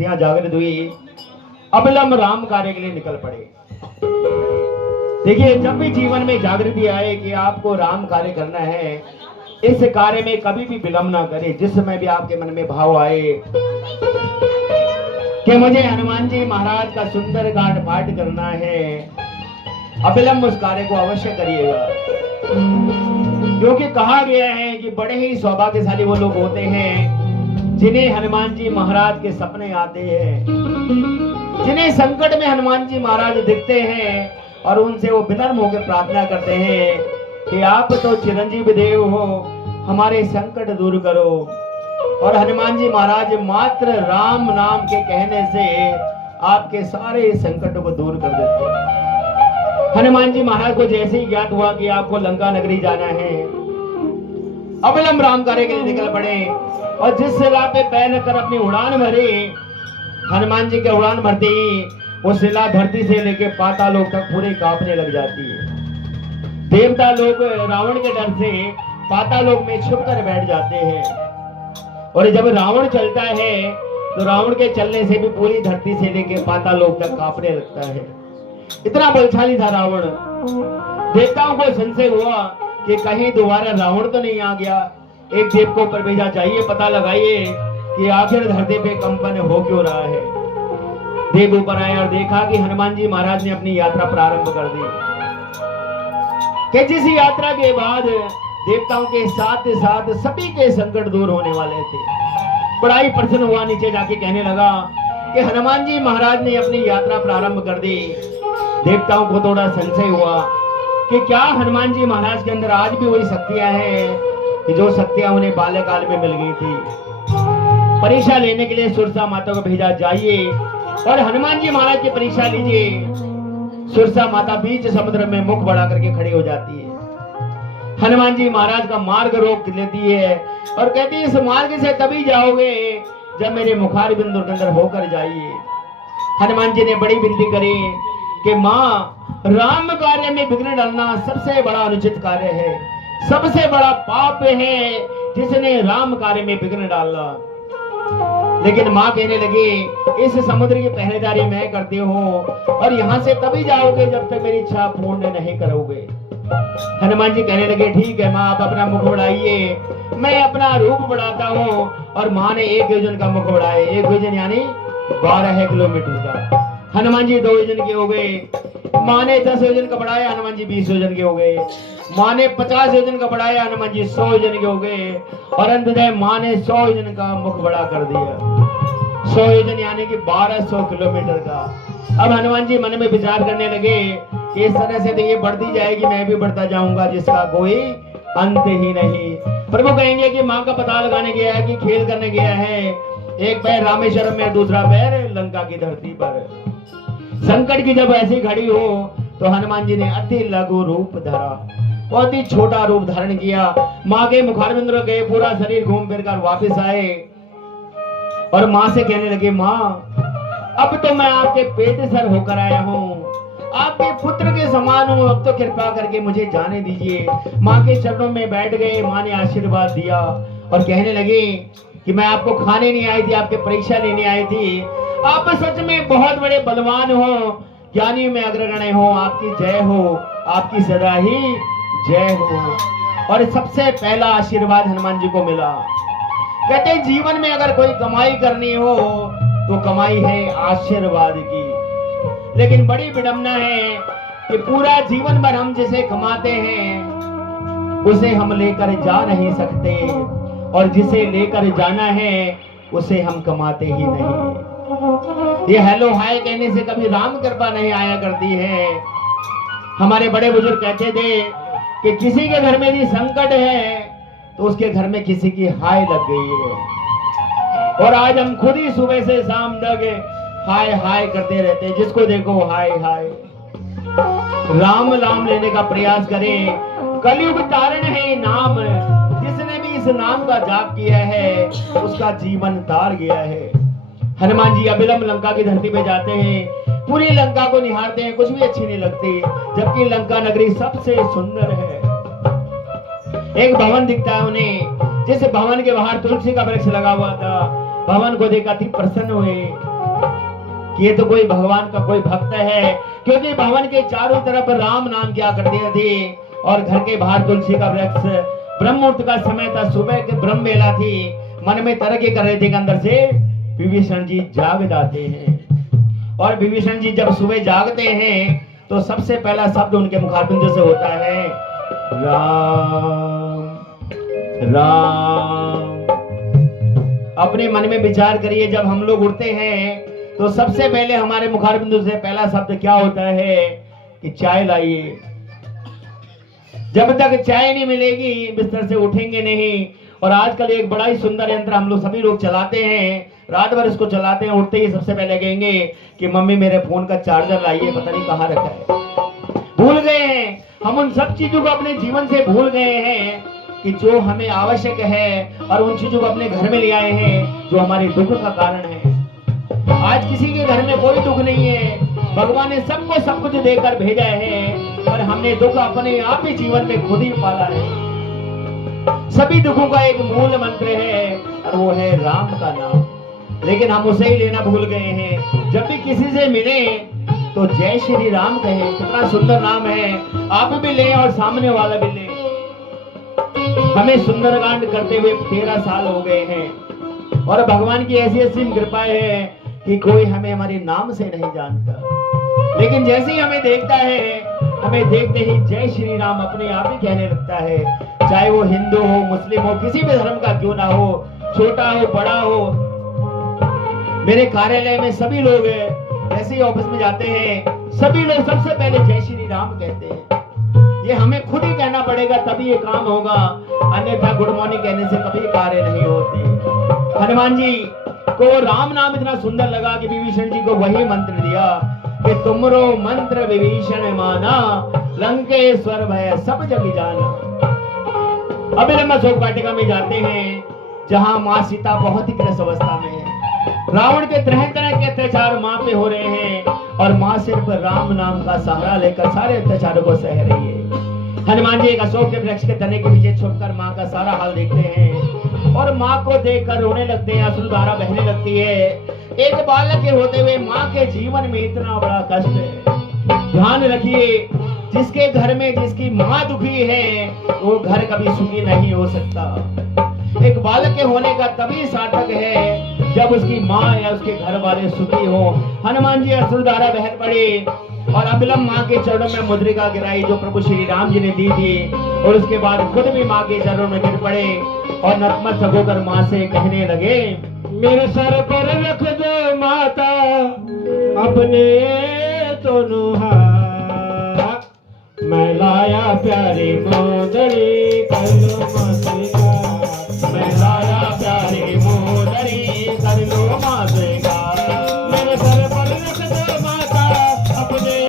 शक्तियां जागृत हुई, अविलंब राम कार्य के लिए निकल पड़े। देखिए, जब भी जीवन में जागृति आए कि आपको राम कार्य करना है, इस कार्य में कभी भी विलंब ना करें। जिस समय भी आपके मन में भाव आए कि मुझे हनुमान जी महाराज का सुंदर कांड पाठ करना है, अविलंब उस कार्य को अवश्य करिएगा। क्योंकि कहा गया है कि बड़े ही सौभाग्यशाली वो लोग होते हैं जिन्हें हनुमान जी महाराज के सपने आते हैं, जिन्हें संकट में हनुमान जी महाराज दिखते हैं और उनसे वो विनम्र होकर प्रार्थना करते हैं कि आप तो चिरंजीव देव हो, हमारे संकट दूर करो। और हनुमान जी महाराज मात्र राम नाम के कहने से आपके सारे संकटों को दूर कर देते हैं। हनुमान जी महाराज को जैसे ही ज्ञात हुआ कि आपको लंका नगरी जाना है, अविलंब राम कार्य के लिए निकल पड़े और जिस शिला पे पैर रखकर अपनी उड़ान भरी, हनुमान जी के उड़ान भरते ही वो शिला धरती से लेके पाताल लोक तक पूरे कांपने लग जाती है। देवता लोग रावण के डर से पाताल लोक में छुप कर बैठ जाते हैं और जब रावण चलता है तो रावण के चलने से भी पूरी धरती से लेके पाताल लोक तक कांपने लगता है। इतना बलशाली था रावण। देवताओं को संशय हुआ कि कहीं दोबारा रावण तो नहीं आ गया। एक देव को ऊपर भेजा, जाइए पता लगाइए कि आखिर धरती पे कंपन हो क्यों रहा है। देव ऊपर आए और देखा कि हनुमान जी महाराज ने अपनी यात्रा प्रारंभ कर दी। कि जिस यात्रा के बाद देवताओं के साथ साथ सभी के संकट दूर होने वाले थे। बड़ा ही प्रसन्न हुआ, नीचे जाके कहने लगा कि हनुमान जी महाराज ने अपनी यात्रा प्रारंभ कर दी। देवताओं को थोड़ा संशय हुआ कि क्या हनुमान जी महाराज के अंदर आज भी वही शक्तियां हैं कि जो शक्तियां उन्हें बाल्यकाल में मिल गई थी। परीक्षा लेने के लिए सुरसा माता को भेजा, जाइए और हनुमान जी महाराज की परीक्षा लीजिए। सुरसा माता बीच समुद्र में मुख बढ़ा करके खड़ी हो जाती है। हनुमान जी महाराज का मार्ग रोक लेती है और कहती है, इस मार्ग से तभी जाओगे जब मेरे मुखार बिंदु के अंदर होकर जाइए। हनुमान जी ने बड़ी विनती करी कि माँ, राम कार्य में विघ्न डालना सबसे बड़ा अनुचित कार्य है, सबसे बड़ा पाप है जिसने राम कार्य में विघ्न डाला। लेकिन माँ कहने लगी, इस समुद्र की पहरेदारी मैं करती हूँ और यहाँ से तभी जाओगे जब तक मेरी इच्छा पूर्ण नहीं करोगे। हनुमान जी कहने लगे, ठीक है माँ, आप अपना मुख बढ़ाइए, मैं अपना रूप बढ़ाता हूँ। और माँ ने 1 योजन का मुख बढ़ाए। 1 योजन यानी 12 किलोमीटर का। हनुमान जी 2 योजन के हो गए। माँ ने 10 योजन का बढ़ाया, हनुमान जी 20 योजन के हो गए। माँ ने 50 योजन का बढ़ाया, हनुमान जी 100 योजन के हो गए। और अंततः माँ ने 100 योजन का मुख बड़ा कर दिया। 100 योजन यानी कि 1200 किलोमीटर का। अब हनुमान जी मन में विचार करने लगे कि इस तरह से तो ये बढ़ती जाएगी, मैं भी बढ़ता जाऊंगा, जिसका कोई अंत ही नहीं। प्रभु कहेंगे कि माँ का पता लगाने गया है कि खेल करने गया है, एक पैर रामेश्वरम में, दूसरा पैर लंका की धरती पर। संकट की जब ऐसी घड़ी हो तो हनुमान जी ने अति लघु रूप धरा, बहुत ही छोटा रूप धारण किया। माँ के मुखारबिंद गए, पूरा शरीर घूम फिर कर वापिस आए और माँ से कहने लगे, माँ अब तो मैं आपके पेट सर होकर आया हूँ, आपके पुत्र के समान हूँ, अब तो कृपा करके मुझे जाने दीजिए। माँ के चरणों में बैठ गए। माँ ने आशीर्वाद दिया और कहने लगी कि मैं आपको खाने नहीं आई थी, आपके परीक्षा लेने आई थी। आप सच में बहुत बड़े बलवान हो, ज्ञानी में अग्रगण्य हो, आपकी जय हो, आपकी सदा ही जय हो। और सबसे पहला आशीर्वाद हनुमान जी को मिला। कहते जीवन में अगर कोई कमाई करनी हो तो कमाई है आशीर्वाद की। लेकिन बड़ी विडंबना है कि पूरा जीवन भर हम जिसे कमाते हैं उसे हम लेकर जा नहीं सकते, और जिसे लेकर जाना है उसे हम कमाते ही नहीं। ये हेलो हाय कहने से कभी राम कृपा नहीं आया करती है। हमारे बड़े बुजुर्ग कहते थे कि किसी के घर में यदि संकट है तो उसके घर में किसी की हाय लग गई है। और आज हम खुद ही सुबह से शाम तक हाय हाय करते रहते हैं, जिसको देखो हाय हाय। राम नाम लेने का प्रयास करें। कलयुग तारण है नाम, जिसने भी इस नाम का जाप किया है उसका जीवन तार गया है। हनुमान जी अविलंब लंका की धरती पे जाते हैं, पूरी लंका को निहारते हैं, कुछ भी अच्छी नहीं लगती, जबकि लंका नगरी सबसे सुंदर है। एक भवन दिखता है उन्हें, जिस भवन के बाहर तुलसी का वृक्ष लगा हुआ था। भवन को देख अति प्रसन्न हुए कि ये तो कोई भगवान का कोई भक्त है, क्योंकि भवन के चारों तरफ राम नाम किया करते थे और घर के बाहर तुलसी का वृक्ष, ब्रह्म मुहूर्त का समय था, सुबह के ब्रह्म बेला थी, मन में तरक्की कर रहे थे कि अंदर से विभीषण जी जाग जाते हैं। और विभीषण जी जब सुबह जागते हैं तो सबसे पहला शब्द उनके मुखारबिंद से होता है राम राम। अपने मन में विचार करिए, जब हम लोग उठते हैं तो सबसे पहले हमारे मुखारबिंद से पहला शब्द क्या होता है कि चाय लाइए। जब तक चाय नहीं मिलेगी बिस्तर से उठेंगे नहीं। और आजकल एक बड़ा ही सुंदर यंत्र हम लोग सभी लोग चलाते हैं, रात भर इसको चलाते हैं, उठते ही सबसे पहले कहेंगे कि मम्मी मेरे फोन का चार्जर लाइए, पता नहीं कहाँ रखा है। भूल गए हैं हम उन सब चीजों को, अपने जीवन से भूल गए हैं कि जो हमें आवश्यक है, और उन चीजों को अपने घर में ले आए हैं जो हमारे दुख का कारण है। आज किसी के घर में कोई दुख नहीं है, भगवान ने सबको सब कुछ देकर भेजा है, पर हमने दुख अपने आप ही जीवन में खुद ही पाला है। सभी दुखों का एक मूल मंत्र है और वो है राम का नाम, लेकिन हम उसे ही लेना भूल गए हैं। जब भी किसी से मिले तो जय श्री राम कहें, कितना सुंदर नाम है, आप भी लें और सामने वाला भी ले। हमें सुंदरकांड करते हुए 13 साल हो गए हैं और भगवान की ऐसी ऐसी कृपा है कि कोई हमें हमारे नाम से नहीं जानता, लेकिन जैसे ही हमें देखता है, हमें देखते ही जय श्री राम अपने आप ही कहने लगता है। चाहे वो हिंदू हो, मुस्लिम हो, किसी भी धर्म का क्यों ना हो, छोटा हो बड़ा हो। मेरे कार्यालय में सभी लोग जैसे ही ऑफिस में जाते हैं सभी लोग सबसे पहले जय श्री राम कहते हैं। ये हमें खुद ही कहना पड़ेगा तभी ये काम होगा, अन्यथा गुड मॉर्निंग कहने से कभी कार्य नहीं होते। हनुमान जी को राम नाम इतना सुंदर लगा कि विभीषण जी को वही मंत्र दिया कि तुमरो मंत्र विभीषण माना, लंकेश्वर भय सब जग जाना। अभिलंब शोक वाटिका में जाते हैं जहां मां सीता बहुत ही ग्रस्त अवस्था में है। रावण के तरह तरह के अत्याचार मां पे हो रहे हैं और मां सिर्फ राम नाम का सहारा लेकर सारे अत्याचारों को सह रही है। हनुमान जी एक अशोक के वृक्ष के तने के पीछे छुपकर मां का सारा हाल देखते हैं और मां को देखकर रोने लगते हैं, अश्रुधारा बहने लगती है। एक बालक के होते हुए मां के जीवन में इतना बड़ा कष्ट है। ध्यान रखिए, जिसके घर में जिसकी मां दुखी है वो घर कभी सुखी नहीं हो सकता। एक बालक के होने का तभी सार्थक है जब उसकी मां या उसके घर वाले सुखी हो। हनुमान जी अश्रुधारा बहन पड़े और अभिलंब मां के चरणों में मुद्रिका गिराई जो प्रभु श्री राम जी ने दी थी, और उसके बाद खुद भी मां के चरणों में गिर पड़े और नतमस्तक होकर मां से कहने लगे, मेरे सर पर रख दो माता अपने दोनों हाथ, मैं लाया प्यारे मोर